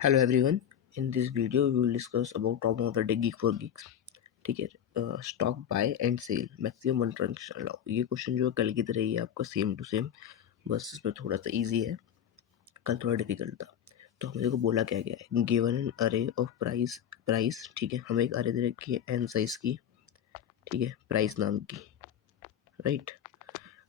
Hello everyone. In this video we will discuss about top of the day gig for gigs. ठीक है। Stock buy and sell maximum one transaction allow. ये question जो है कल की तरह ही है आपका, सेम टू सेम, बस इसमें थोड़ा सा इजी है, कल थोड़ा डिफिकल्ट था। तो हमने को बोला क्या गया है, गिवन एन अरे ऑफ प्राइस। ठीक है, हमें एक अरे दे रखी है एन साइज की, ठीक है, प्राइस नाम की, राइट।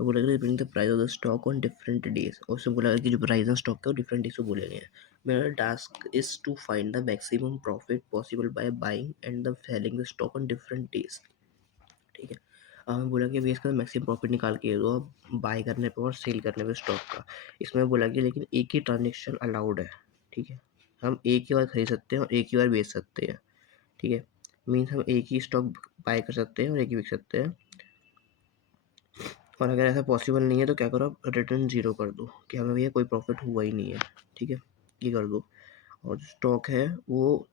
अब बोला गया the price of the stock on different days, और उसमें बोला गया कि जो प्राइस ऑफ स्टॉक है वो डिफरेंट डेज को बोले गए हैं। मेरा task is to find the maximum profit possible by buying and the selling the stock on different days. ठीक है। हमें बोला कि भैया इसका मैक्सिमम प्रॉफिट निकाल के दो आप बाय करने पे और सेल करने पे स्टॉक का। इसमें बोला कि लेकिन एक ही ट्रांजेक्शन अलाउड है। ठीक है, हम एक ही बार खरीद सकते हैं और एक ही बार बेच सकते हैं। ठीक है, मीन्स हम एक ही स्टॉक बाय कर सकते हैं और एक ही बेच सकते हैं। और अगर ऐसा पॉसिबल नहीं है तो क्या करो, आप रिटर्न जीरो कर दो कि हमें भैया कोई प्रॉफिट हुआ ही नहीं है। ठीक है, ये कर दो। और जो स्टॉक है वो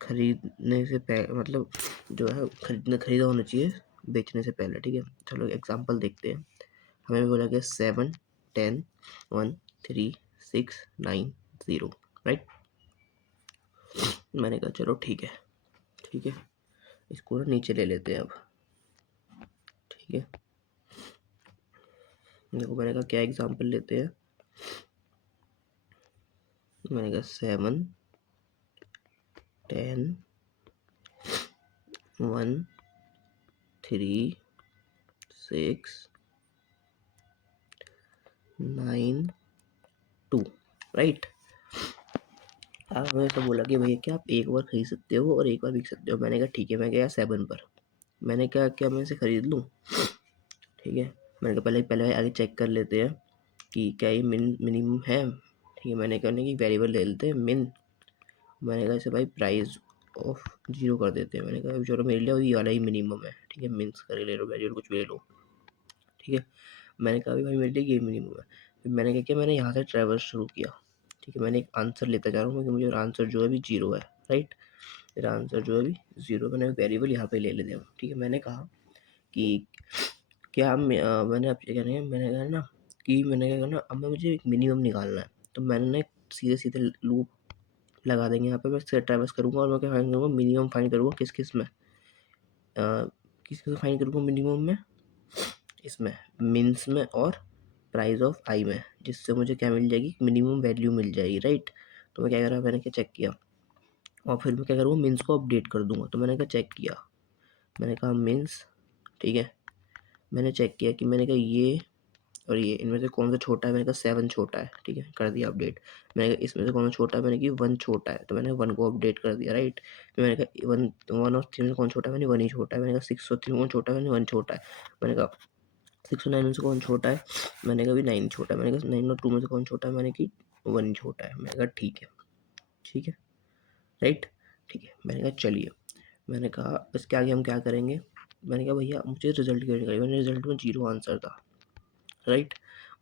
खरीदने से पहले, मतलब जो है खरीदा होना चाहिए बेचने से पहले। ठीक है, चलो एग्जांपल देखते हैं। हमें बोला गया 7, 10, 1, 3, 6, 9, 0, राइट। मैंने कहा चलो ठीक है, ठीक है, इसको ना नीचे ले लेते हैं अब। ठीक है, देखो मैंने कहा क्या एग्जांपल लेते हैं। मैंने कहा 7, 10, 1, 3, 6, 9, 2, राइट। अब हमें तो बोला कि भैया क्या आप एक बार खरीद सकते हो और एक बार बिक सकते हो। मैंने कहा ठीक है, मैं गया 7 पर। मैंने कहा क्या मैं इसे खरीद लूँ। ठीक है, मैंने कहा पहले पहले आगे चेक कर लेते हैं कि क्या ये मिनिमम है। ठीक है, मैंने कहा कि वेरिएबल ले लेते हैं मिन। मैंने कहा इसे भाई प्राइस ऑफ जीरो कर देते हैं। मैंने कहा चलो मेरे लिए ये वाला ही मिनिमम है। ठीक है, मिन्स कर ले लो, वेरिएबल कुछ भी ले लो। ठीक है, मैंने कहा भाई मेरे लिए ये मिनिमम है। फिर मैंने क्या किया, मैंने यहाँ से ट्रैवल शुरू किया। ठीक है, मैंने एक आंसर लेता जा रहा हूँ क्योंकि मुझे आंसर जो है अभी जीरो है, राइट। मेरा आंसर जो है अभी जीरो, मैंने वेरिएबल यहाँ पे ले लेते हैं। ठीक है, मैंने कहा कि क्या मैंने अब क्या कहना है, मैंने कहा ना कि मैंने क्या करना, अब मैं मुझे एक मिनिमम निकालना है। तो मैंने ना सीधे सीधे लूप लगा देंगे यहाँ पे। मैं ट्रैवल्स करूँगा और मैं क्या फाइंड करूँगा, मिनिमम फाइंड करूँगा किस किस में, किस किस फाइंड करूँगा मिनिमम में, इसमें मिन्स में और प्राइस ऑफ आई में, जिससे मुझे क्या मिल जाएगी, मिनिमम वैल्यू मिल जाएगी, राइट। तो मैं क्या कर रहा, मैंने क्या चेक किया और फिर मैं क्या करूँगा, मिन्स को अपडेट कर दूंगा। तो मैंने क्या चेक किया, मैंने कहा मिन्स, ठीक है, मैंने चेक किया कि मैंने कहा ये और ये इनमें से कौन सा छोटा है। मैंने कहा 7 छोटा है। ठीक है, कर दिया अपडेट। मैंने कहा इसमें से कौन सा छोटा है, मैंने कहा 1 छोटा है, तो मैंने 1 को अपडेट कर दिया, राइट। फिर मैंने कहा 1 और 3 में से कौन छोटा है, मैंने 1 ही छोटा है। मैंने कहा 6 और 3 में कौन छोटा है, मैंने 1 छोटा है। मैंने कहा 6 और 9 में से कौन छोटा है, मैंने कहा भी 9 छोटा है। मैंने कहा 9 और 2 में से कौन छोटा है, मैंने कहा 1 छोटा है। मैंने कहा ठीक है, ठीक है, राइट, ठीक है। मैंने कहा चलिए, मैंने कहा इसके आगे हम क्या करेंगे। मैंने कहा भैया मुझे रिजल्ट क्यों निकालिए, मैंने रिजल्ट में जीरो आंसर था, राइट।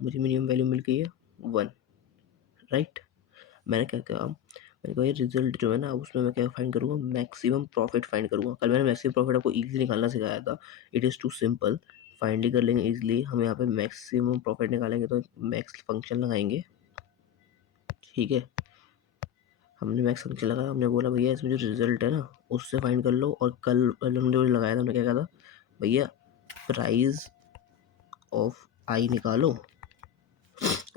मुझे मिनिमम वैल्यू मिल गई है 1, राइट। मैंने क्या कहा, मैंने कहा ये रिजल्ट जो है ना उसमें मैं क्या फाइंड करूँगा, मैक्सिमम प्रॉफिट फाइंड करूँगा। कल मैंने मैक्सिमम प्रॉफिट आपको इजीली निकालना सिखाया था। It is too simple, find ही कर लेंगे इजीली। हम यहाँ पे मैक्सिमम प्रॉफिट निकालेंगे तो मैक्स फंक्शन लगाएंगे। ठीक है, हमने मैक्स फंक्शन लगाया, हमने बोला भैया इसमें जो रिजल्ट है ना उससे फाइंड कर लो। और कल हमने जो लगाया था, हमने क्या कहा था, भैया प्राइस ऑफ आई निकालो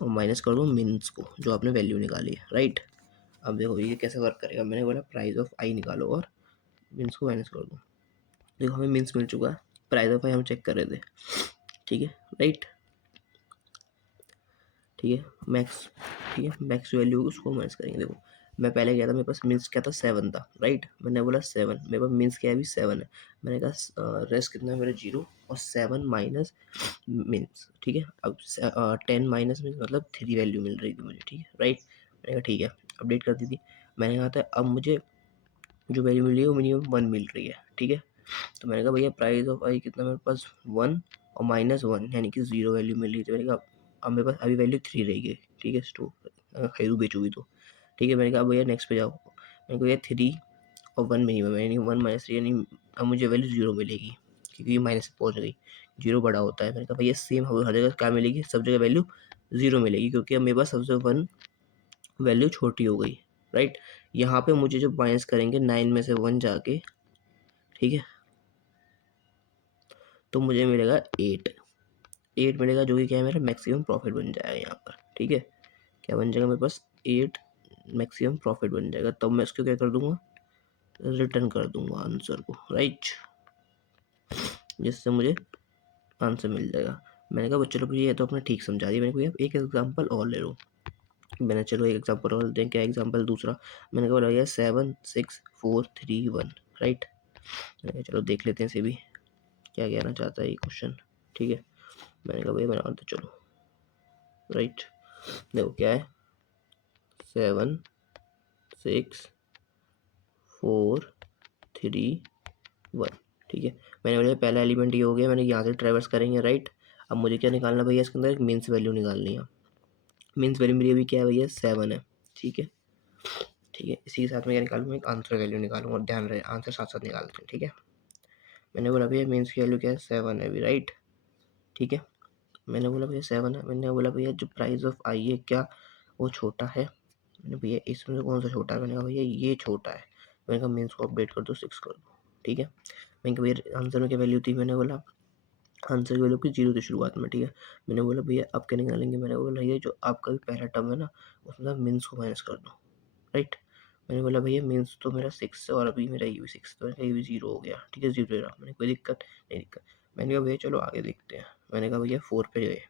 और माइनस कर दो मिन्स को जो आपने वैल्यू निकाली है, राइट। अब देखो ये कैसे वर्क करेगा, मैंने बोला प्राइस ऑफ आई निकालो और मिन्स को माइनस कर दो। देखो हमें मिन्स मिल चुका है, प्राइस ऑफ आई हम चेक कर रहे थे। ठीक है, राइट, ठीक है, मैक्स, ठीक है, मैक्स वैल्यू उसको माइनस करेंगे। देखो मैं पहले गया था, मेरे पास मिन्स क्या था, 7 था, राइट। मैंने बोला 7, मेरे पास मिन्स क्या है अभी 7 है। मैंने कहा रेस्ट कितना है मेरा जीरो, और 7 माइनस मिन्स। ठीक है, अब 10 माइनस मिन्स मतलब 3 वैल्यू मिल रही थी मुझे, ठीक है, राइट। मैंने कहा ठीक है, अपडेट कर दी थी। मैंने कहा था अब मुझे जो वैल्यू मिल रही है वो मिनिमम 1 मिल रही है। ठीक है, तो मैंने कहा भैया प्राइस ऑफ आई कितना, मेरे पास 1 और माइनस 1 यानी कि 0 वैल्यू मिल रही थी। मैंने कहा अब मेरे पास अभी वैल्यू 3 रह गई। ठीक है, स्टोर अगर खरीदू बेचूँगी तो। ठीक है, मैंने कहा भैया नेक्स्ट पे जाओ। मैंने कहा भैया 3 और 1 मिनिमम है, यानी 1 माइनस 3, यानी अब मुझे वैल्यू 0 मिलेगी क्योंकि माइनस पहुँच गई। 0 बड़ा होता है। मैंने कहा भैया सेम हर जगह क्या मिलेगी, सब जगह वैल्यू 0 मिलेगी क्योंकि अब मेरे पास सबसे 1 वैल्यू छोटी हो गई, राइट। यहाँ पे मुझे जो माइनस करेंगे 9 में से 1 जाके, ठीक है, तो मुझे मिलेगा 8 मिलेगा, जो कि क्या है मेरा मैक्सिमम प्रॉफिट बन जाएगा यहाँ पर, ठीक है। क्या बन जाएगा मेरे पास 8 मैक्सिमम प्रॉफिट बन जाएगा। तब मैं इसको क्या कर दूंगा, रिटर्न कर दूंगा आंसर को, राइट, जिससे मुझे आंसर मिल जाएगा। मैंने कहा चलो भैया ये तो आपने ठीक समझा दिया। मैंने कहा भैया एक एग्जांपल और ले लो। मैंने चलो एक एग्जांपल और दें। क्या एग्जांपल दूसरा, मैंने कहा बोला भैया 7 6 4 3 1, राइट। मैंने कहा चलो देख लेते हैं इसे भी क्या कहना चाहता है ये क्वेश्चन, ठीक है। मैंने कहा भैया बना दो चलो, राइट। देखो क्या है 7 6 4 3 1, ठीक है। मैंने बोला पहला एलिमेंट ये हो गया, मैंने यहाँ से ट्रेवर्स करेंगे, राइट। अब मुझे क्या निकालना भैया, इसके अंदर एक मीन्स वैल्यू निकालनी है। मीन्स वैल्यू मेरी अभी क्या है भैया 7 है, ठीक है। ठीक है, इसी के साथ में क्या निकालूंगा, एक आंसर वैल्यू निकालूंगा, और ध्यान रहे आंसर साथ साथ निकालते हैं, ठीक है। मैंने बोला भैया मीन्स की वैल्यू क्या है 7 है अभी, राइट, ठीक है। मैंने बोला भैया 7 है। मैंने बोला भैया जो प्राइस ऑफ आई है क्या वो छोटा है। मैंने भैया इसमें से कौन सा छोटा है। मैंने कहा भैया ये छोटा है। मैंने कहा मीन्स को अपडेट कर दो 6 कर दो, ठीक है। मैंने कहा भैया आंसर में क्या वैल्यू थी, मैंने बोला आंसर की वैल्यू की 0 थी शुरुआत में, ठीक है। मैंने बोला भैया अब क्या निकालेंगे। मैंने बोला ये जो आपका भी पहला टर्म है ना उसमें मीन्स को माइनस कर दो, राइट। मैंने बोला भैया मीन्स तो मेरा 6 है और अभी मेरा ये भी 6, तो ये भी 0 हो गया, ठीक है, 0 रहा। मैंने कोई दिक्कत नहीं, दिक्कत। मैंने कहा भैया चलो आगे देखते हैं। मैंने कहा भैया 4 पे गए,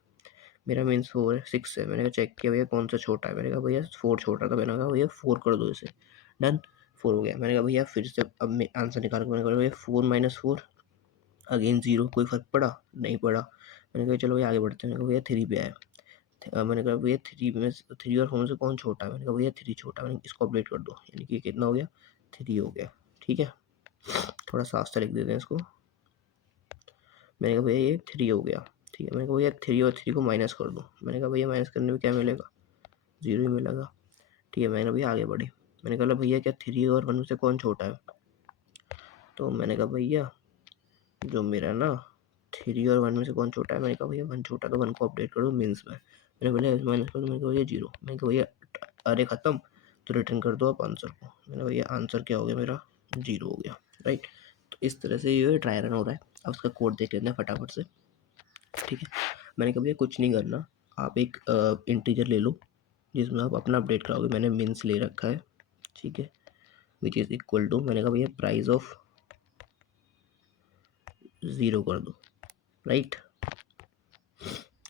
मेरा मीन्स 4 है 6 है। मैंने कहा चेक किया भैया कौन सा छोटा है। मैंने कहा भैया 4 छोटा था। मैंने कहा भैया 4 कर दो इसे, डन, 4 हो गया। मैंने कहा भैया फिर से अब मैं आंसर निकाल के, मैंने कहा भैया 4 माइनस 4 अगेन 0, कोई फर्क पड़ा नहीं पड़ा। मैंने कहा चलो भैया आगे बढ़ते हैं। मैंने कहा भैया 3 पे आया। मैंने कहा भैया 3 में 3 और 4 में से कौन छोटा है। मैंने कहा भैया 3 छोटा। मैंने इसको अपडेट कर दो, यानी कि कितना हो गया 3 हो गया, ठीक है। थोड़ा सा आस्ता लिख देते हैं इसको। मैंने कहा भैया ये 3 हो गया, ठीक है। मैंने कहा भैया 3 और 3 को माइनस कर दो। मैंने कहा भैया माइनस करने में क्या मिलेगा 0 ही मिलेगा, ठीक है। मैंने भैया आगे बढ़े। मैंने कहा भैया क्या 3 और 1 में से कौन छोटा है। तो मैंने कहा भैया जो मेरा ना 3 और 1 में से कौन छोटा है। मैंने कहा भैया 1 छोटा, तो 1 को अपडेट कर दो मीन्स में। मैंने बोला माइनस कर दो। मैंने कहा भैया 0। मैंने कहा भैया अरे ख़त्म, तो रिटर्न कर दो आप आंसर को। मैंने भैया आंसर क्या हो गया मेरा 0 हो गया, राइट। तो इस तरह से ये ट्राई रन हो रहा है। अब उसका कोड देख लेते हैं फटाफट से, ठीक है। मैंने कहा भैया कुछ नहीं करना, आप एक इंटीजर ले लो जिसमें आप अपना अपडेट कराओगे। मैंने मीन्स ले रखा है, ठीक है, विच इज़ इक्वल टू, मैंने कहा भैया प्राइस ऑफ 0 कर दो, राइट,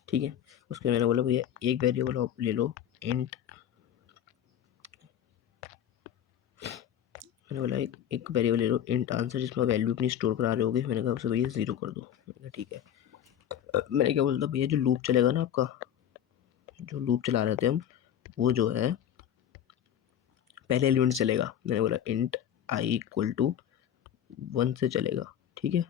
ठीक है। उसके मैंने बोला भैया एक वेरिएबल आप ले लो इंट, मैंने बोला एक वेरिएबल ले लो इंट आंसर, जिसमें वैल्यू अपनी स्टोर करा रहे होगे। मैंने कहा उससे भैया 0 कर दो। मैंने कहा ठीक है। मैंने क्या बोलता भैया जो लूप चलेगा ना आपका, जो लूप चला रहे थे हम, वो जो है पहले एलिमेंट चलेगा। मैंने बोला इंट आई इक्वल टू 1 से चलेगा, ठीक है।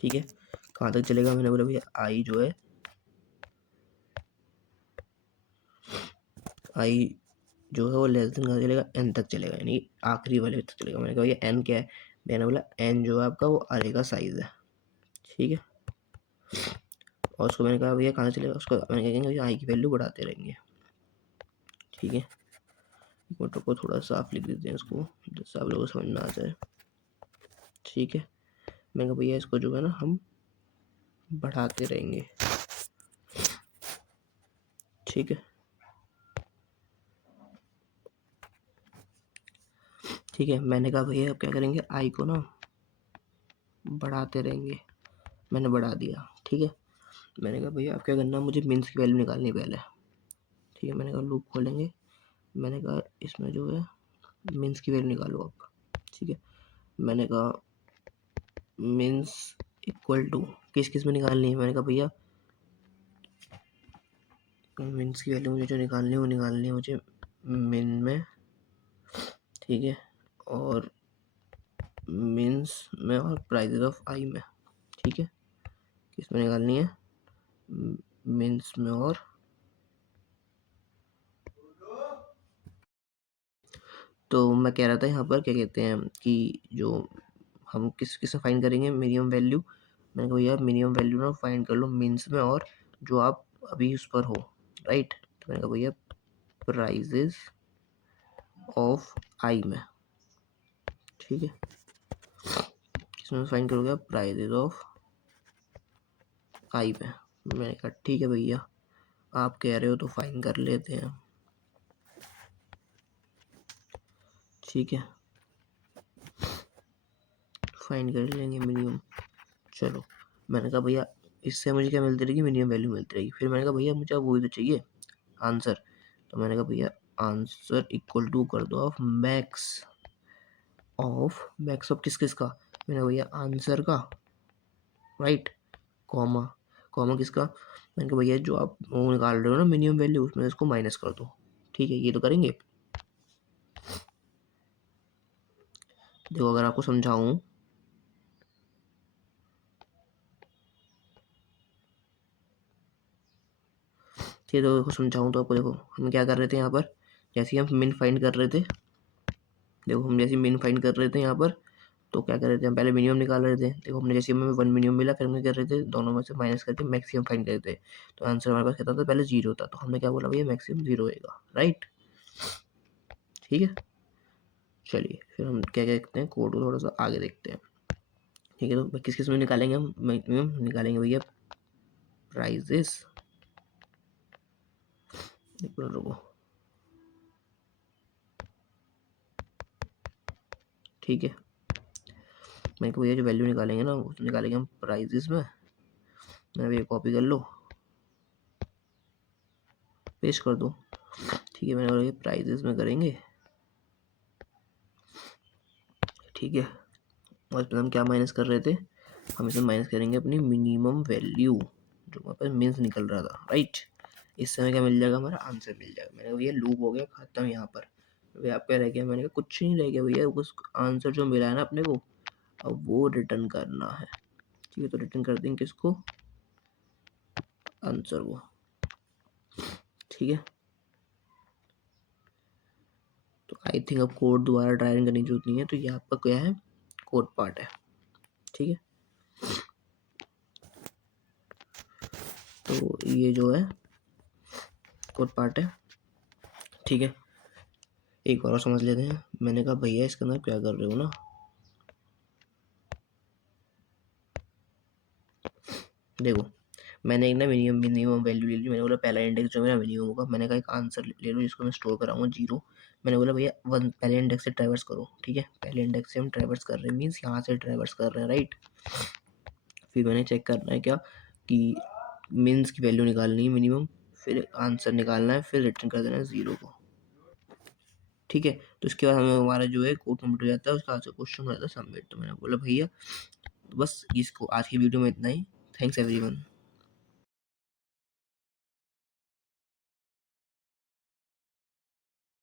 ठीक है, कहाँ तक चलेगा। मैंने बोला भैया आई जो है, आई जो है वो लेस देन कहाँ चलेगा एन तक चलेगा, यानी आखिरी वाले तक चलेगा। मैंने कहा भैया एन क्या है। मैंने बोला एन जो है आपका वो अरे का साइज है, ठीक है। और उसको मैंने कहा भैया कहाँ चलेगा, उसको मैंने कहेंगे भैया आई की वैल्यू बढ़ाते रहेंगे, ठीक है। फोटो को थोड़ा साफ लिख देते हैं इसको, जिससे आप लोगों को समझ में आ जाए, ठीक है। मैंने कहा भैया इसको जो है ना हम बढ़ाते रहेंगे, ठीक है, ठीक है। मैंने कहा भैया अब क्या करेंगे, आई को ना बढ़ाते रहेंगे। मैंने बढ़ा दिया, ठीक है। मैंने कहा भैया अब क्या करना, मुझे मीन्स की वैल्यू निकालनी पहले, ठीक है। मैंने कहा लूप खोलेंगे। मैंने कहा इसमें जो है मीन्स की वैल्यू निकालो आप, ठीक है। मैंने कहा मीन्स इक्वल टू किस किस में निकालनी है। मैंने कहा भैया मीन्स की वैल्यू मुझे जो निकालनी है वो निकालनी है मुझे मिन में, ठीक है, और मीन्स में और प्राइजेज ऑफ आई में, ठीक है। किस में निकालनी है, मीन्स में और तो मैं कह रहा था यहाँ पर क्या कहते हैं कि जो हम किस किस फाइंड करेंगे मिनिमम वैल्यू। मैंने कहा भैया मिनिमम वैल्यू ना फाइंड कर लो मीन्स में और जो आप अभी उस पर हो, राइट। तो मैंने कहा भैया प्राइजेस ऑफ आई में, ठीक है, किसमें फाइंड करोगे आप, प्राइजेस ऑफ आई में। मैंने कहा ठीक है भैया, आप कह रहे हो तो फाइन कर लेते हैं, ठीक है, फाइन कर लेंगे मिनिमम। चलो, मैंने कहा भैया इससे मुझे क्या मिलती रहेगी, मिनिमम वैल्यू मिलती रहेगी। फिर मैंने कहा भैया मुझे अब वही तो चाहिए, आंसर। तो मैंने कहा भैया आंसर इक्वल टू कर दो ऑफ मैक्स ऑफ किस किस का, मैंने कहा भैया आंसर का, राइट, कॉमा कॉमा किसका, मैंने कहा भैया जो आप वो निकाल रहे हो ना मिनिमम वैल्यू, उसमें इसको माइनस कर दो, ठीक है, ये तो करेंगे। देखो अगर आपको समझाऊं, ठीक है, तो देखो समझाऊं तो आपको, देखो हम क्या कर रहे थे यहाँ पर, जैसे ही हम मिन फाइंड कर रहे थे, देखो हम जैसे मिन फाइंड कर रहे थे यहाँ पर, तो क्या कर रहे थे हम, पहले मिनिमम निकाल रहे थे। देखो हमने जैसे हमें 1 मिनिमम मिला, फिर हम क्या कर रहे थे, दोनों में से माइनस करके मैक्सिमम फाइंड कर रहे थे। तो आंसर हमारे पास कितना था, पहले 0 था, तो हमने क्या बोला भैया मैक्सिमम 0 होएगा, राइट, ठीक है। चलिए फिर हम क्या क्या देखते हैं, कोड को थोड़ा सा आगे देखते हैं, ठीक है। तो किस किस में निकालेंगे हम, मिनिमम निकालेंगे भैया प्राइजेस, एक मिनट रुको, ठीक है। मैं भैया जो वैल्यू निकालेंगे ना, वो निकालेंगे हम प्राइजेस में। मैं भैया कॉपी कर लो, पेस्ट कर दो, ठीक है। मैंने बोला प्राइजेस में करेंगे, ठीक है। और इसमें हम क्या माइनस कर रहे थे, हम इसमें माइनस करेंगे अपनी मिनिमम वैल्यू, जो हमारे पास मीन्स निकल रहा था, राइट। इस समय क्या मिल जाएगा, हमारा आंसर मिल जाएगा। मैंने भैया लूप हो गया खत्म यहाँ पर, भैया आप क्या रह गया, मैंने कहा कुछ नहीं रह गया भैया, उस आंसर जो मिला है ना अपने को, अब वो रिटर्न करना है, ठीक है। तो रिटर्न कर देंगे किसको, आंसर को, ठीक है। तो आई थिंक अब कोड दोबारा ट्राई करने की जरूरत नहीं है, तो ये आपका क्या है, कोड पार्ट है, ठीक है। तो ये जो है कोड पार्ट है, ठीक है। एक और समझ लेते हैं। मैंने कहा भैया इसके अंदर क्या कर रहे हो ना, देखो मैंने एक ना मिनिमम वैल्यू ले ली, मैंने बोला पहला इंडेक्स जो मेरा मिनिमम होगा, मैंने कहा एक आंसर ले लो जिसको मैं स्टोर कराऊंगा 0। मैंने बोला भैया पहले इंडेक्स से ट्रैवर्स करो, ठीक है। पहले इंडेक्स से हम ट्रैवर्स कर रहे हैं, मीन्स यहाँ से ट्रैवर्स कर रहे हैं, राइट। फिर मैंने चेक करना है क्या, कि मीन्स की वैल्यू निकालनी है मिनिमम, फिर आंसर निकालना है, फिर रिटर्न कर देना है 0 को, ठीक है। तो इसके बाद हमें हमारा जो है कोड कंप्लीट हो जाता है, उसका आंसर क्वेश्चन हो जाता है सबमिट। तो मैंने बोला भैया बस इसको आज की वीडियो में इतना ही, थैंक्स एवरीवन।